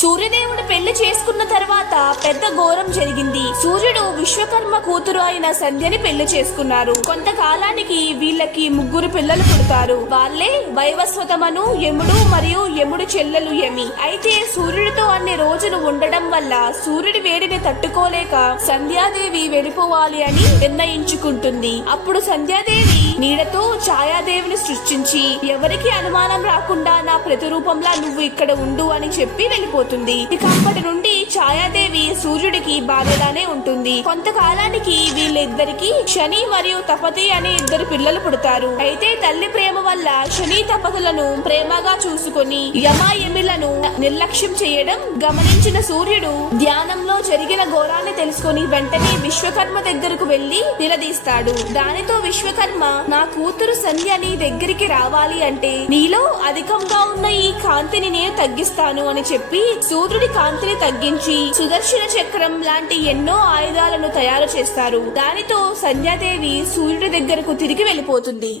సూర్యదేవుడు పెళ్ళి చేసుకున్న తర్వాత పెద్ద ఘోరం జరిగింది. సూర్యుడు విశ్వకర్మ కూతురు అయిన సంధ్యని పెళ్ళి చేసుకున్నారు. కొంతకాలానికి వీళ్ళకి ముగ్గురు పిల్లలు పుడతారు. వాళ్ళే వైవస్వతమను యముడు మరియు యముడు చెల్లెలు యమి. అయితే సూర్యుడితో కొన్ని రోజులు ఉండడం వల్ల సూర్యుడి వేడిని తట్టుకోలేక సంధ్యాదేవి వెళ్ళిపోవాలి అని నిర్ణయించుకుంటుంది. అప్పుడు సంధ్యాదేవి నీడతో ఛాయాదేవిని సృష్టించి ఎవరికి అనుమానం రాకుండా నా ప్రతిరూపంలా నువ్వు ఇక్కడ ఉండు అని చెప్పి వెళ్ళిపోతుంది. ఇక అప్పటి నుండి ఛాయాదేవి సూర్యుడికి భార్యలానే ఉంటుంది. కొంతకాలానికి వీళ్ళిద్దరికి శని మరియు తపతి అనే ఇద్దరు పిల్లలు పుడతారు. అయితే తల్లి ప్రేమ వల్ల శని తపతులను ప్రేమగా చూసుకొని యమాయమిలను నిర్లక్ష్యం చేయడం గమనించిన సూర్యుడు ధ్యానంలో జరిగిన ఘోరాన్ని తెలుసుకొని వెంటనే విశ్వకర్మ దగ్గరకు వెళ్ళి నిలదీస్తాడు. దానితో విశ్వకర్మ నా కూతురు సంధ్య నీ దగ్గరికి రావాలి అంటే నీలో అధికంగా ఉన్న ఈ కాంతిని నేను తగ్గిస్తాను అని చెప్పి సూర్యుడి కాంతిని తగ్గించి సుదర్శన చక్రం లాంటి ఎన్నో ఆయుధాలను తయారు చేస్తారు. దానితో సంధ్యాదేవి సూర్యుడి దగ్గరకు తిరిగి వెళ్ళిపోతుంది.